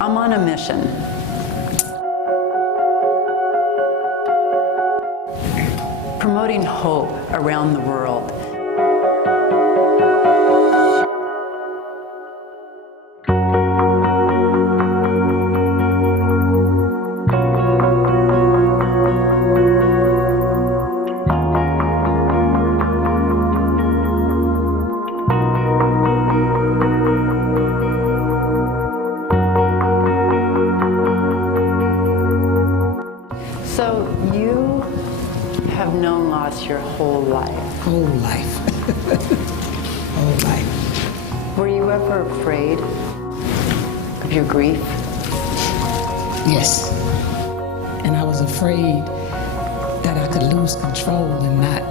I'm on a mission. Promoting hope around the world. So you have known loss your whole life. Whole life. Whole life. Were you ever afraid of your grief? Yes. And I was afraid that I could lose control and not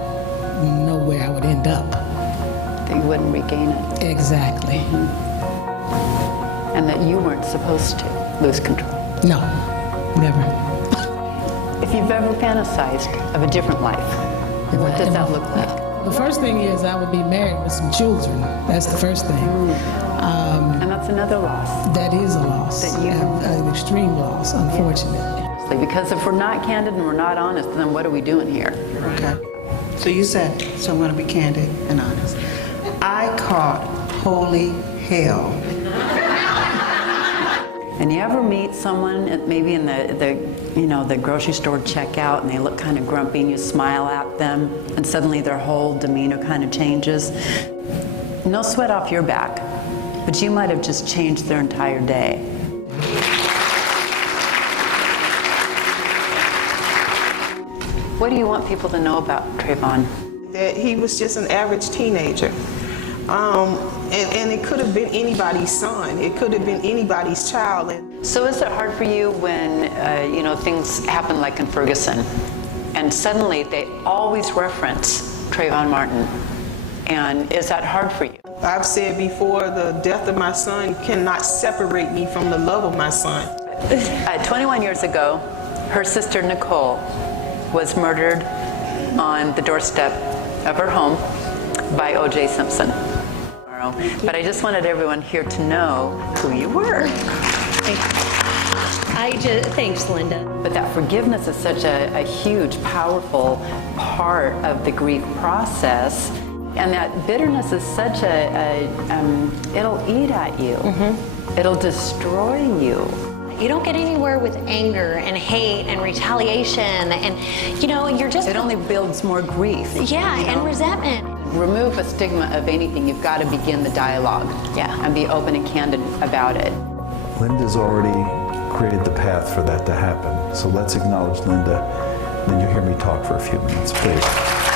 know where I would end up. That you wouldn't regain it? Exactly. And that you weren't supposed to lose control? No, never. If you've ever fantasized of a different life, what does that look like? The first thing is I would be married with some children. That's the first thing. And that's another loss. That is a loss, That you- an extreme loss, unfortunately. Because if we're not candid and we're not honest, then what are we doing here? Okay. So you said, so I'm going to be candid and honest. I caught holy hell. And you ever meet someone maybe in the grocery store checkout and they look kind of grumpy and you smile at them and suddenly their whole demeanor kind of changes? No sweat off your back, but you might have just changed their entire day. What do you want people to know about Trayvon? That he was just an average teenager. And it could have been anybody's son. It could have been anybody's child. So is it hard for you when, things happen like in Ferguson, and suddenly they always reference Trayvon Martin? And is that hard for you? I've said before, the death of my son cannot separate me from the love of my son. 21 years ago, her sister Nicole was murdered on the doorstep of her home by O.J. Simpson. But I just wanted everyone here to know who you were. Thanks, Linda. But that forgiveness is such a huge, powerful part of the grief process. And that bitterness is such it'll eat at you. It'll destroy you. You don't get anywhere with anger and hate and retaliation and, you're just... It only builds more grief. Yeah, and resentment. Remove a stigma of anything. You've got to begin the dialogue. Yeah. And be open and candid about it. Linda's already created the path for that to happen. So let's acknowledge Linda. Then you'll hear me talk for a few minutes, please.